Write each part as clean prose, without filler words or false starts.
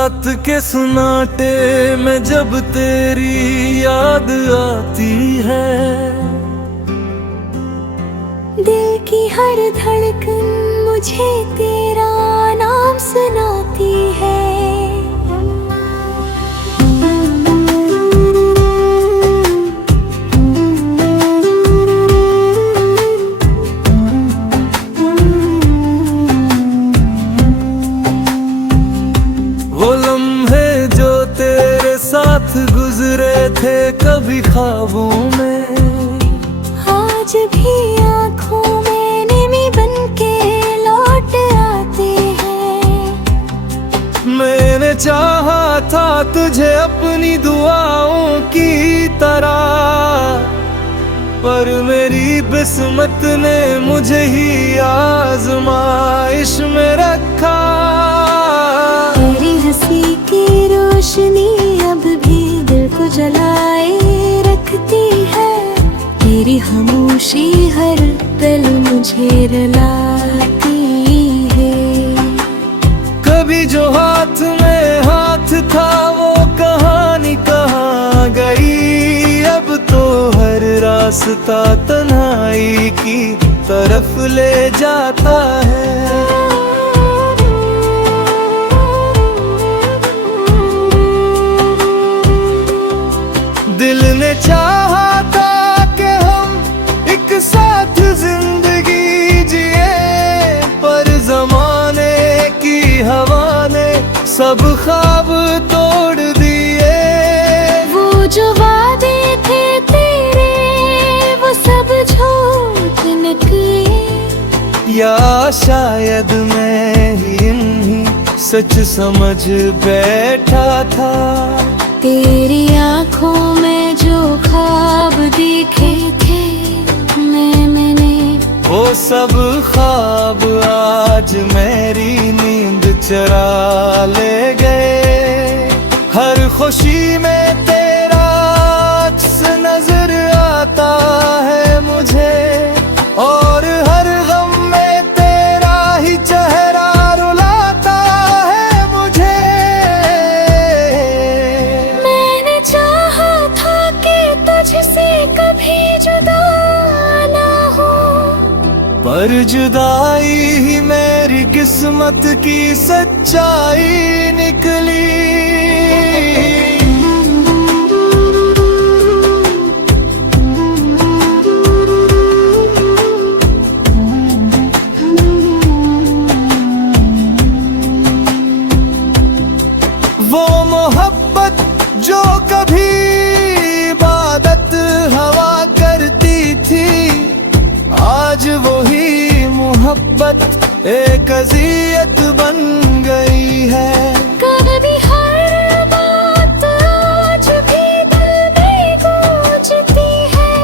रात के सुनाटे में जब तेरी याद आती है, दिल की हर धड़कन मुझे तेरा नाम सुनाती है। वो लम्हे जो तेरे साथ गुजरे थे कभी ख्वाबों में, आज भी आँखों में निमी बनके लौट आते हैं। मैंने चाहा था तुझे अपनी दुआओं की तरह, पर मेरी किस्मत ने मुझे ही आजमाइश में रखा। तेरी हंसी की रोशनी अब भी दिल को जलाए रखती है, तेरी खामोशी हर पल मुझे रुलाती है। कभी जो हाथ में हाथ था वो कहानी कहाँ गई, अब तो हर रास्ता तन्हाई की तरफ ले जाता है। दिल ने चाहा था कि हम एक साथ जिंदगी जिए, पर जमाने की हवा ने सब ख्वाब तोड़ दिए। वो जो वादे थे तेरे वो सब झूठ निकले, या शायद मैं ही इन्हीं सच समझ बैठा था। तेरी आँखों में जो ख्वाब दिखे थे मैंने, वो सब ख्वाब आज मेरी नींद चुरा ले गए। हर खुशी में तेरा अक्स नजर आता है मुझे, और हर गम में तेरा ही चेहरा रुलाता है मुझे। मैंने चाहा था कि तुझसे कभी जुदा ना हो, पर जुदाई ही मेरी किस्मत की सच्चाई निकली। वो मोहब्बत जो कभी इबादत हवा करती थी, आज वही मोहब्बत एक अज़ियत बन गई है। कभी हर बात आज भी दिल में गूंजती है,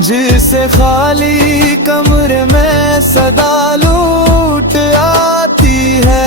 जिसे खाली कमरे में सदा लूट आती है।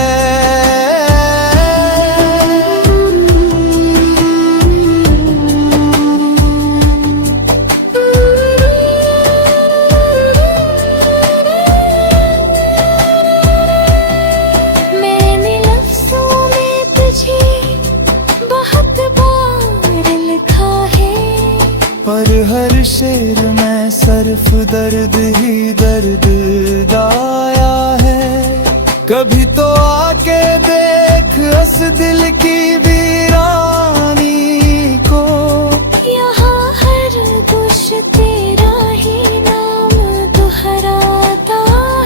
पर हर शेर में सिर्फ दर्द ही दर्द लाया है। कभी तो आके देख उस दिल की वीरानी को, यहाँ हर गुश तेरा ही नाम दोहराता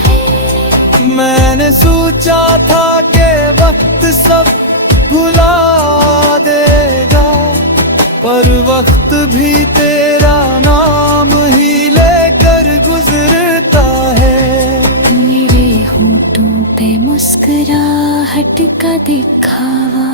है। मैंने सोचा था कि वक्त सब भुला देगा, पर वक्त भी तेरा नाम ही लेकर गुजरता है। मेरे होठों पे मुस्कुराहट का दिखावा,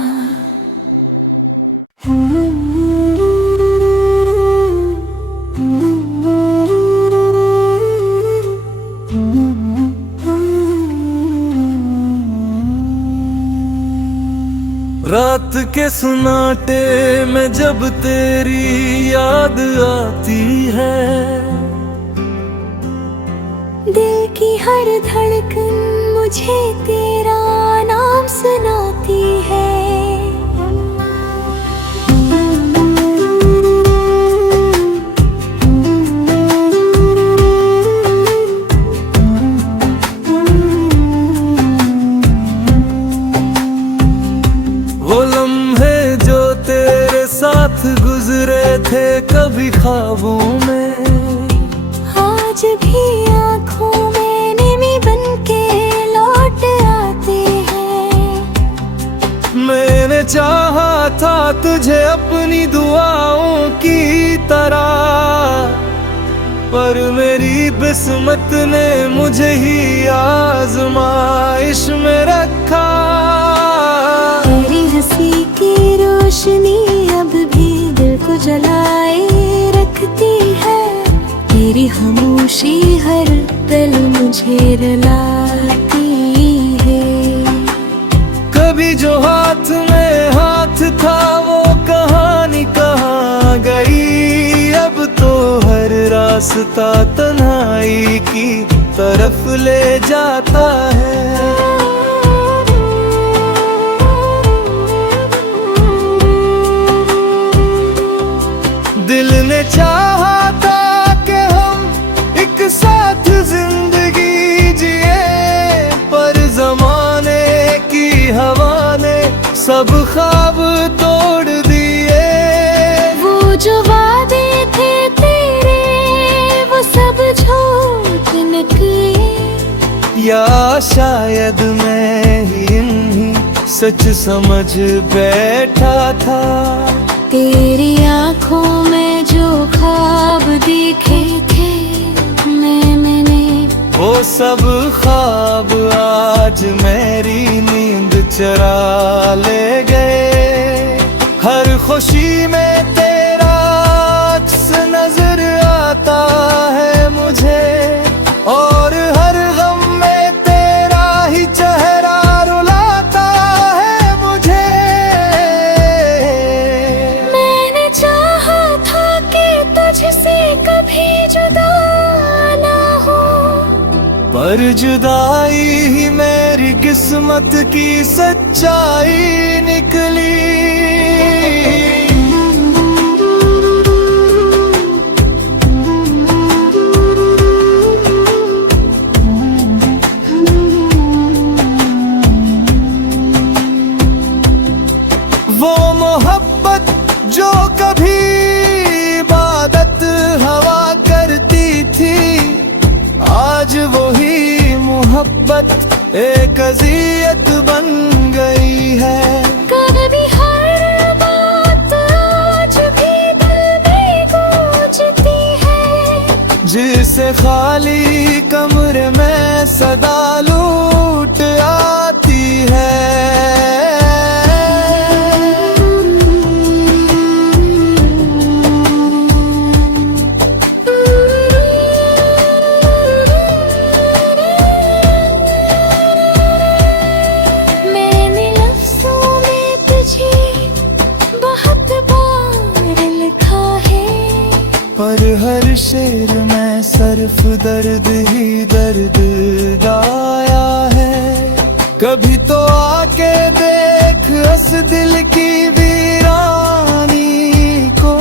रात के सुनाटे में जब तेरी याद आती है, दिल की हर धड़कन मुझे तेरा नाम सुनाती है। साथ गुजरे थे कभी ख्वाबों में, आज भी आँखों में निमी बनके लौट आते हैं। मैंने चाहा था तुझे अपनी दुआओं की तरह, पर मेरी किस्मत ने मुझे ही आजमाइश में रखा। तेरी हंसी की रोशनी अब भी दिल को जलाए रखती है, तेरी खामोशी हर पल मुझे रुलाती है। कभी जो हाथ में हाथ था वो कहानी कहाँ गई, अब तो हर रास्ता तन्हाई की तरफ ले जाता है। दिल ने चाहा था कि हम एक साथ जिंदगी जिए, पर जमाने की हवा ने सब ख्वाब तोड़ दिए। वो जो वादे थे तेरे वो सब झूठ निकले, या शायद मैं ही इन्हीं सच समझ बैठा था। तेरी आँखों में जो ख्वाब देखे थे मैंने, वो सब ख्वाब आज मेरी नींद चरा ले गए। हर खुशी में तेरा अक्स नजर आता है मुझे, और हर गम में तेरा ही चेहरा रुलाता है मुझे। मैंने चाहा था कि तुझसे कभी जुदा ना हो, पर जुदाई ही मेरी किस्मत की सच्चाई निकली। वो मोहब्बत जो कभी इबादत हवा करती थी, आज वही मोहब्बत एक अज़ियत बन गई है। कभी हर बात आज भी दिल में गूंजती है, जिसे खाली कमरे में सदा लूट आती है। पर हर शेर में सिर्फ दर्द ही दर्द गाया है। कभी तो आके देख उस दिल की वीरानी को,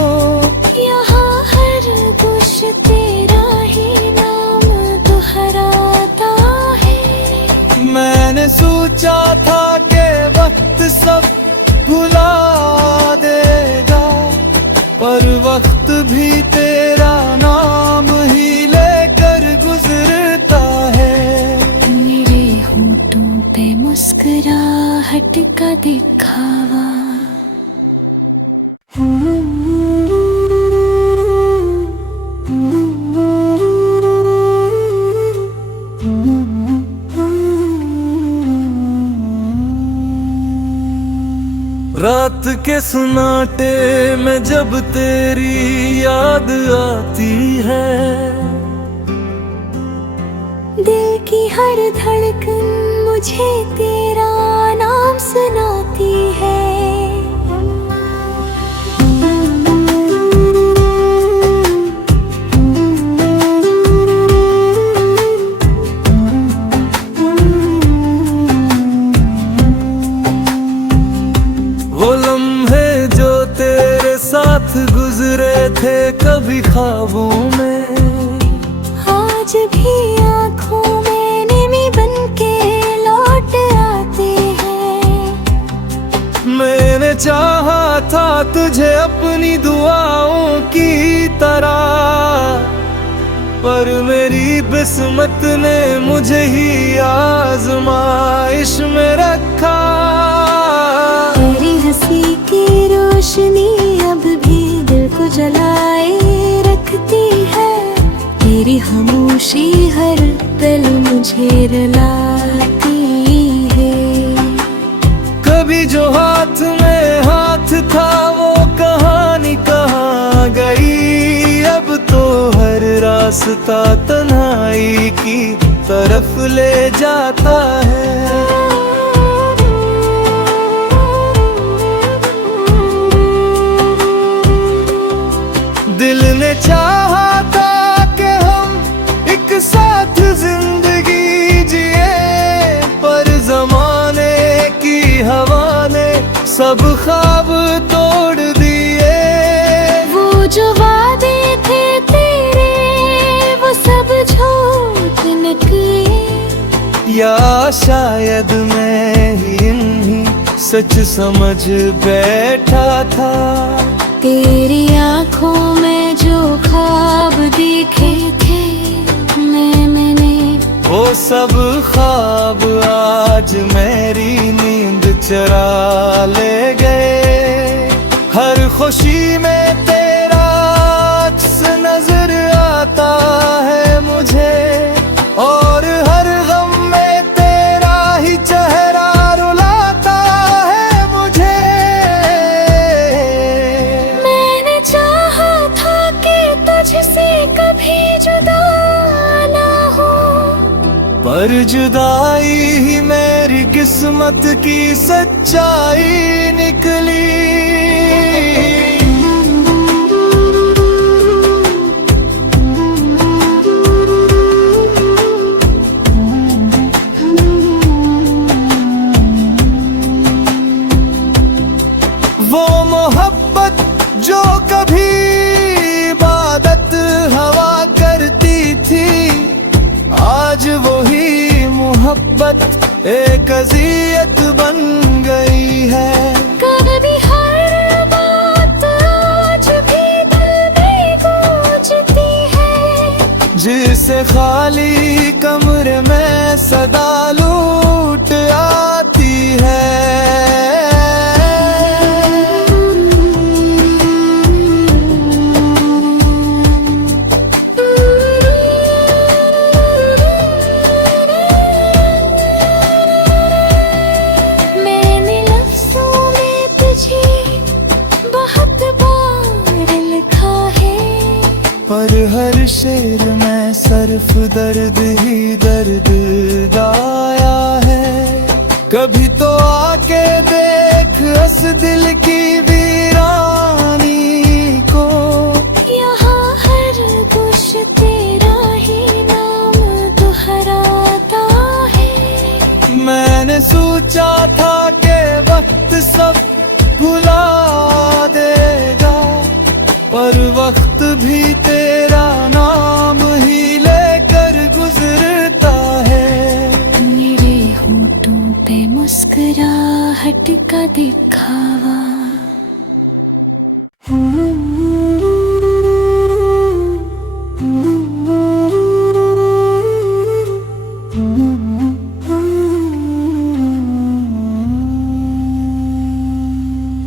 यहाँ हर कुछ तेरा ही नाम दोहराता है। मैंने सोचा था कि वक्त सब भुला देगा, पर वक्त भी तेरा नाम ही लेकर गुजरता है। मेरे होठों पे मुस्कुराहट का दिखावा, रात के सन्नाटे में जब तेरी याद आती है, दिल की हर धड़कन मुझे तेरा नाम सुनाती है। वो लम्हे जो तेरे साथ गुजरे थे कभी ख्वाबों में, आज भी आँखों में निमी बनके लौट आते हैं। मैंने चाहा था तुझे अपनी दुआओं की तरह, पर मेरी किस्मत ने मुझे ही आजमाइश में रखा। तेरी हंसी की रोशनी अब भी दिल को जलाए रखती है, तेरी खामोशी हर पल मुझे रुलाती है। कभी जो हाथ में हाथ था वो कहानी कहाँ गई, अब तो हर रास्ता तन्हाई की तरफ ले जाता है। दिल ने चाहा था कि हम एक साथ जिंदगी जिए, पर जमाने की हवा ने सब ख्वाब तोड़ दिए। वो जो वादे थे तेरे वो सब झूठ निकले, या शायद मैं ही इन्हीं सच समझ बैठा था। तेरी आंखों में जो ख्वाब देखे थे मैंने, वो सब ख्वाब आज मेरी नींद चरा ले गए। हर खुशी में तेरा अक्स नजर आता है मुझे, और हर गम में तेरा ही चेहरा रुलाता है मुझे। मैंने चाहा था कि तुझसे कभी जुदा ना हो, पर जुदाई ही मेरी किस्मत की सच्चाई निकली। वो मोहब्बत जो कभी इबादत हवा करती थी, आज वही मोहब्बत एक अज़ियत बन गई है। कभी हर बात आज भी दिल में गूंजती है, जिसे खाली कमरे में सदा लूट आती है। मैंने लफ्ज़ों में तुझे बहुत बार लिखा है, पर हर शेर में सिर्फ दर्द ही दर्द लाया है। कभी तो आके देख उस दिल की वीरानी को, यहाँ हर कुछ तेरा ही नाम दोहराता है। मैंने सोचा था कि वक्त सब भुला देगा, पर वक्त भी तेरा नाम ही लेकर गुजरता है। मेरे होठों पे मुस्कुराहट का दिखावा,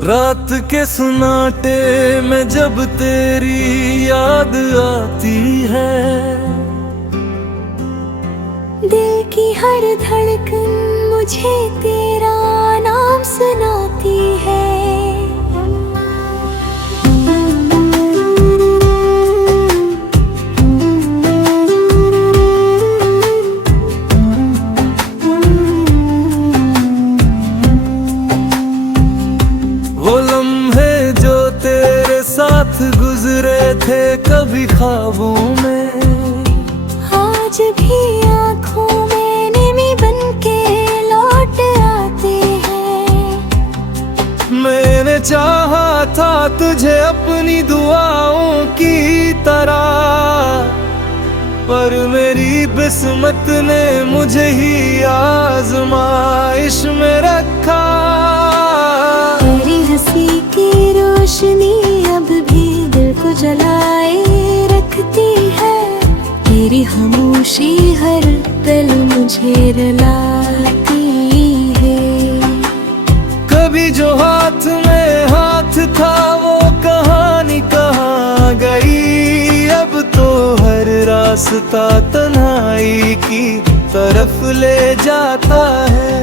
रात के सन्नाटे में जब तेरी याद आती है, दिल की हर धड़कन मुझे तेरा नाम सुनाती है। वो लम्हे जो तेरे साथ गुजरे थे कभी ख्वाबों में, आज भी आँखों में नमी बनके लौट आते हैं। मैंने चाहा था तुझे अपनी दुआओं की तरह, पर मेरी किस्मत ने मुझे ही आजमाइश में रखा। तेरी रोशनी अब भी दिल को जलाए रखती है। तेरी खामोशी हर पल मुझे रुलाती है। कभी जो हाथ में हाथ था वो कहानी कहाँ गई, अब तो हर रास्ता तन्हाई की तरफ ले जाता है।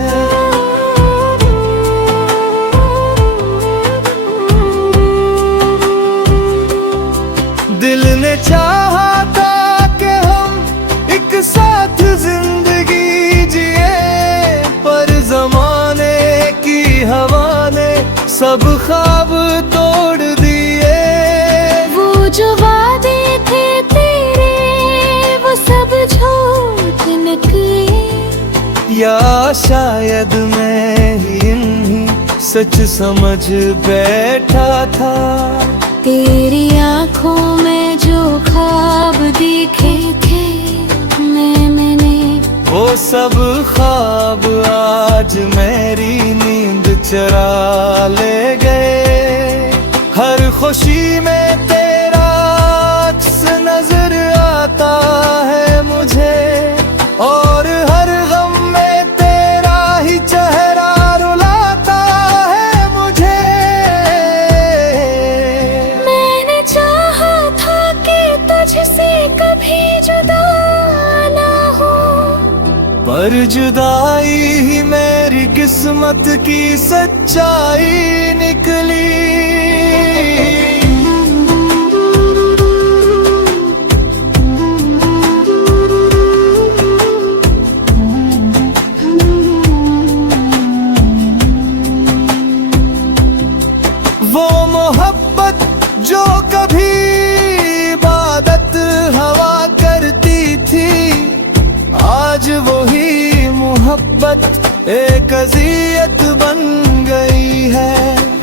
दिल ने चाहा था कि हम एक साथ जिंदगी जिए, पर जमाने की हवा ने सब ख्वाब तोड़ दिए। वो जो वादे थे तेरे वो सब झूठ निकले, या शायद मैं ही इन्हीं सच समझ बैठा था। तेरी आँखों में जो ख्वाब दिखे थे मैंने, वो सब ख्वाब आज मेरी नींद चरा ले गए। हर खुशी में तेरा अक्स नजर आता है मुझे, और हर गम में तेरा ही चेहरा रुलाता है मुझे। मैंने चाहा था कि तुझसे कभी जुदा ना हो, पर जुदाई ही मेरी किस्मत की सच्चाई निकली। वो मोहब्बत जो कभी इबादत हवा करती थी, आज वही मोहब्बत एक अज़ियत बन गई है।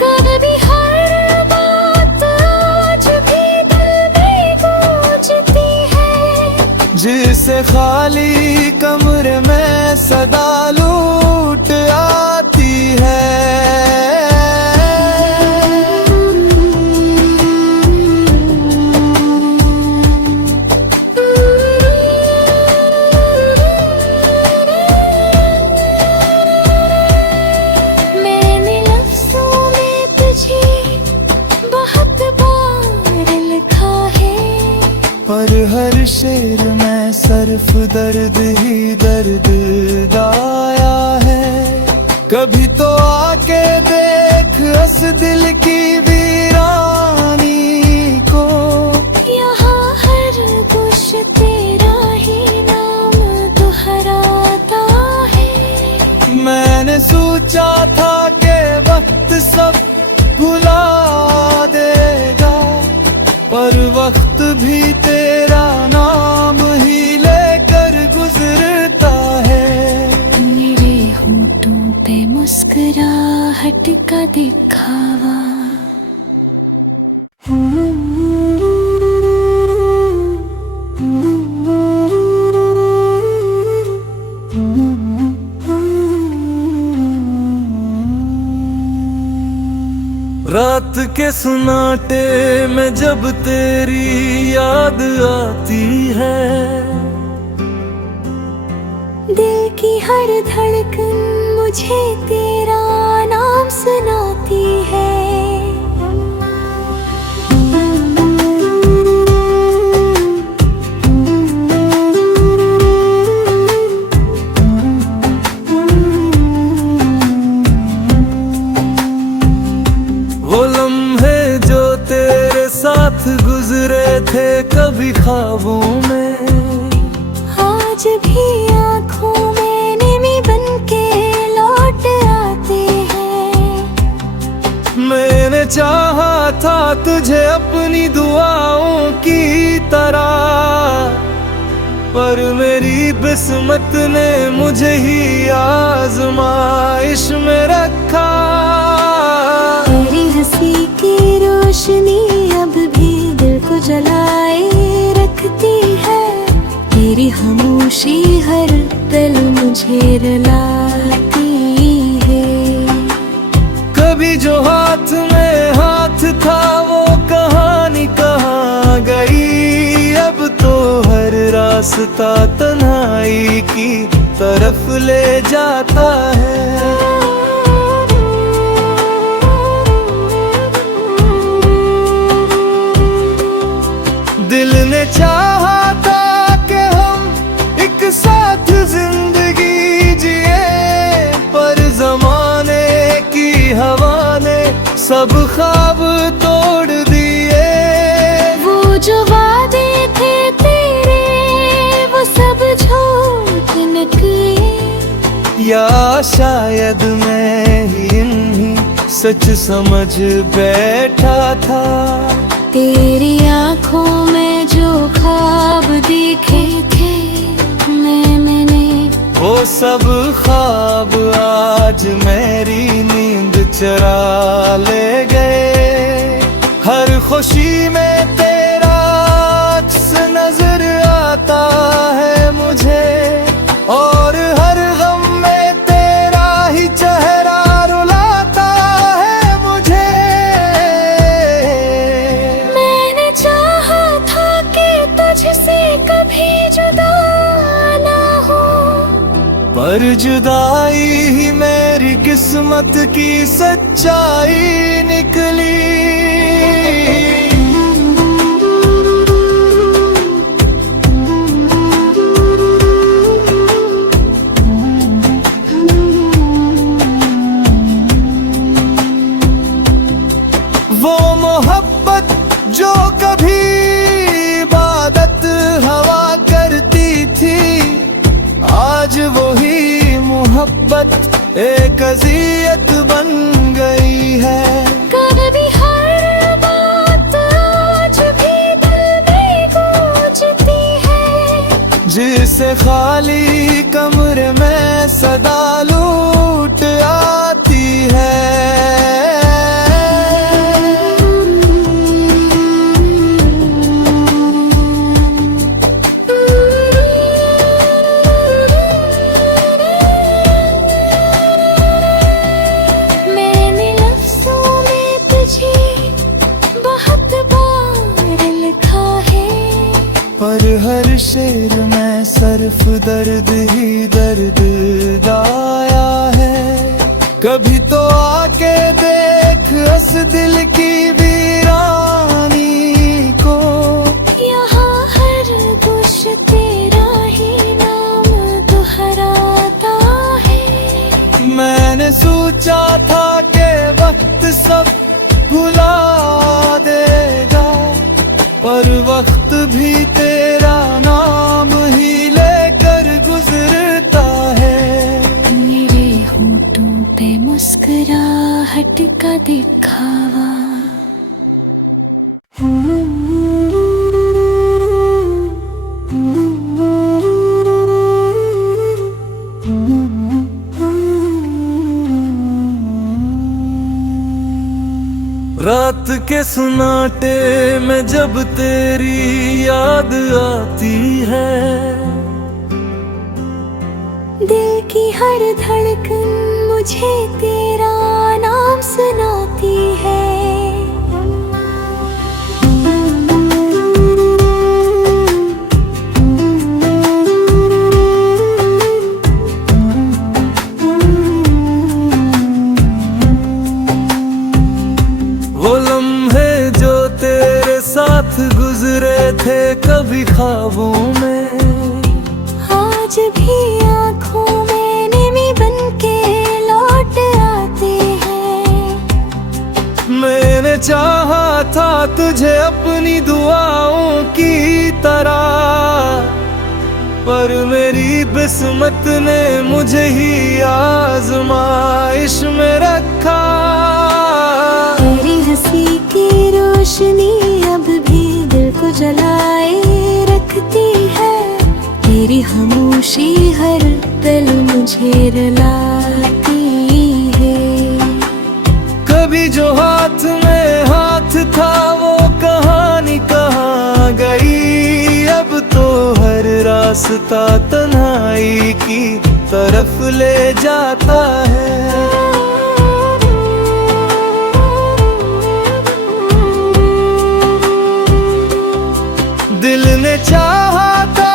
कभी हर बात आज भी दिल में गूंजती है, जिसे खाली कमरे में सदा लूट आती है। मैंने लफ्ज़ों में तुझे बहुत बार लिखा है, पर हर शेर में सिर्फ दर्द ही दर्द गाया है। कभी तो आके देख इस दिल की वीरानी को, यहाँ हर कुछ तेरा ही नाम दोहराता है। मैंने सोचा था कि वक्त सब भुला देगा, पर वक्त भी तेरा नाम ही लेकर गुजरता है। मेरे होंठों पे मुस्कुराहट का दिखावा, रात के सुनाटे में जब तेरी याद आती है, दिल की हर धड़कन मुझे तेरा नाम सुनाती है। वो लम्हे जो तेरे साथ गुजरे थे कभी ख्वाबों में, आज भी आँखों में नमी बनके लौट आते हैं। मैंने चाहा था तुझे अपनी दुआओं की तरह, पर मेरी किस्मत ने मुझे ही आजमाइश में रखा। तेरी हंसी की रोशनी अब भी दिल को जलाए रखती है। तेरी खामोशी हर पल मुझे रुलाती है। कभी जो हाथ में हाथ था रास्ता तन्हाई की तरफ ले जाता है। दिल ने चाहा था कि हम एक साथ जिंदगी जिए, पर जमाने की हवा ने सब ख्वाब तोड़ दिए। वो जो वादे थे तेरे वो सब झूठ निकले, या शायद मैं ही इन्हीं सच समझ बैठा था। तेरी आंखों में जो ख्वाब देखे थे मैंने, वो सब ख्वाब आज मेरी नींद चरा ले गए। हर खुशी में तेरा अक्स नजर आता है मुझे, और हर गम में तेरा ही चेहरा रुलाता है मुझे। मैंने चाहा था कि तुझसे कभी जुदा ना हो, पर जुदाई ही मेरी किस्मत की सच्चाई निकली। वो मोहब्बत जो कभी इबादत हवा करती थी, आज वही मोहब्बत एक अज़ियत बन गई है। कभी हर बात आज भी दिल में गूंजती है, जिसे खाली कमरे में सदा लूट आती है। पर हर शेर में सिर्फ दर्द ही दर्द लाया है। कभी तो आके देख उस दिल की वीरानी को, यहाँ हर कुछ तेरा ही नाम दोहराता है। मैंने सोचा था कि वक्त सब भुला देगा, पर वक्त भी तेरा नाम ही लेकर गुजरता है। मेरे होठों पे मुस्कुराहट का दिखावा, रात के सुनाटे में जब तेरी याद आती है, दिल की हर धड़कन मुझे तेरा नाम सुनाती है। वो लम्हे जो तेरे साथ गुजरे थे कभी ख्वाबों में, आज भी आँखों में नमी बन के लौट आते हैं। मैंने चाहा था तुझे अपनी दुआओं की तरह, पर मेरी किस्मत ने मुझे ही आजमाइश में रखा। तेरी हंसी की रोशनी अब भी दिल को जलाए रखती है, तेरी खामोशी हर पल मुझे रुलाती है। कभी जो हाथ में हाथ था वो कहानी कहाँ गई, अब तो हर रास्ता तन्हाई की तरफ ले जाता है। दिल ने चाहा था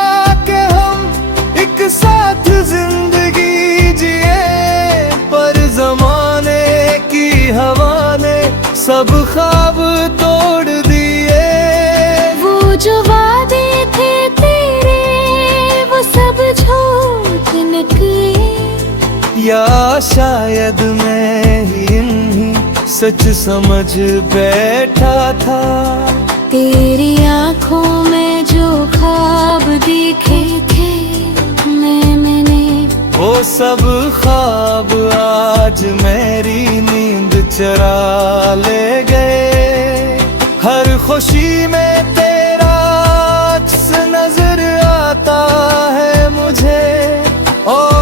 सब ख्वाब तोड़ दिए। वो जो वादे थे तेरे वो सब झूठ निकले। या शायद मैं ही इन्हीं सच समझ बैठा था। तेरी आंखों में जो ख्वाब देखे थे मैंने, वो सब ख्वाब आज मेरी नींद चरा ले गए। हर खुशी में तेरा अक्स नजर आता है मुझे, और